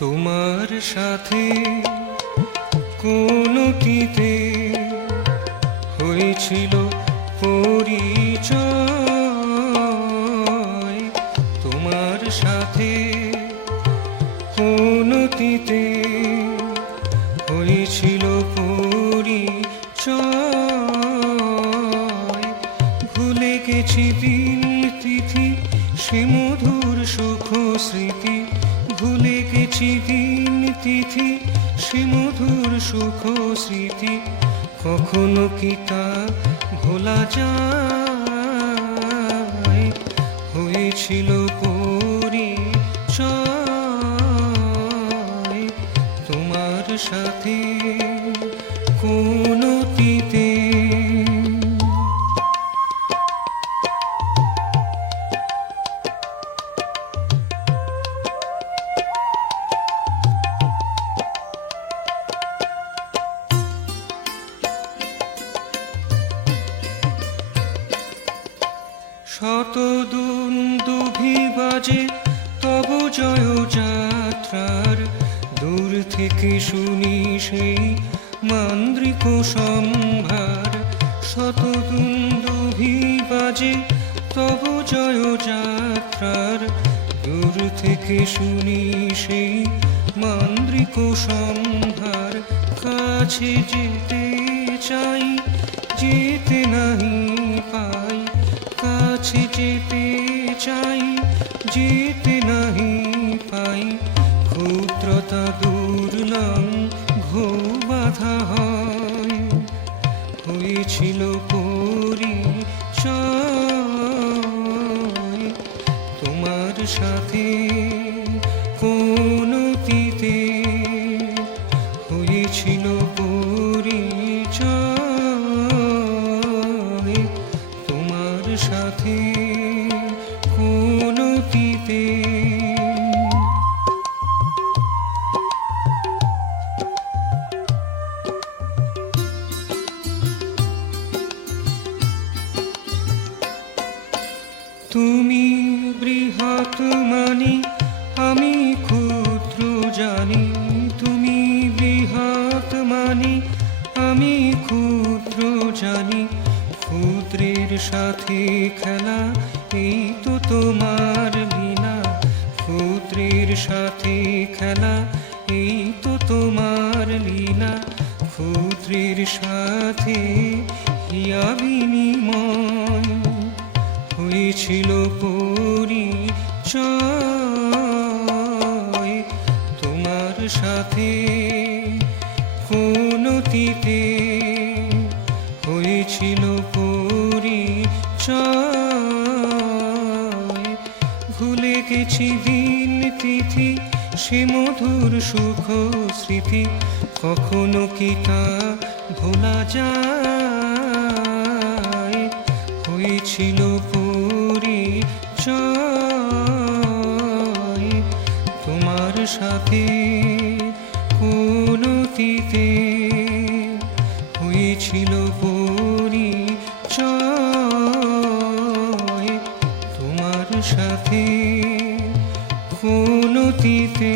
তোমার সাথে কোনটিতে হয়েছিল পরিচয়, তোমার সাথে কোনটিতে হয়েছিল পরিচয়। ভুলে গেছি দিন তিথি সে মধুর সুখ স্মৃতি, ভুলে গেছি দিন তিথি সে মধুর সুখ স্মৃতি। কখনো কি তা ভোলা যায়? হয়েছিল পরিচয় তোমার সাথে কোনটিতে। শত দুন্দুভি বাজে তব জয় যাত্রার, দূর থেকে শুনি সেই মান্দ্রিক সম্ভার। শত দুন্দুভি বাজে তব জয় যাত্রার, দূর থেকে শুনি সেই মান্দ্রিক সম্ভার। কাছে যেতে চাই যেতে নাহি পাই, কাছে যেতে চাই যেতে নাহি পাই। ক্ষুদ্রতা দুর্লঙ্ঘ বাধা হয়, হয়েছিল পরিচয় তোমার সাথে কোনটিতে হয়েছিল পরিচয় তোমার সাথে কোনটিতে। তুমি বৃহৎ মানি আমি ক্ষুদ্র জানি, তুমি বৃহৎ মানি আমি ক্ষুদ্র জানি। ক্ষুদ্রের সাথে খেলা এই তো তোমার লীলা, ক্ষুদ্রের সাথে খেলা এই তো তোমার লীলা। ক্ষুদ্রের সাথে হিয়া বিনিময় হয়েছিল পরিচয় তোমার সাথে কোনটিতে হয়েছিল পরিচয়। ভুলে গেছি দিন তিথি সে মধুর সুখ স্মৃতি, কখনো কি তা ভোলা যায়? হয়েছিল পরিচয় তোমার সাথে কোনটিতে হয়েছিল পরিচয় তোমার সাথে কোনটিতে।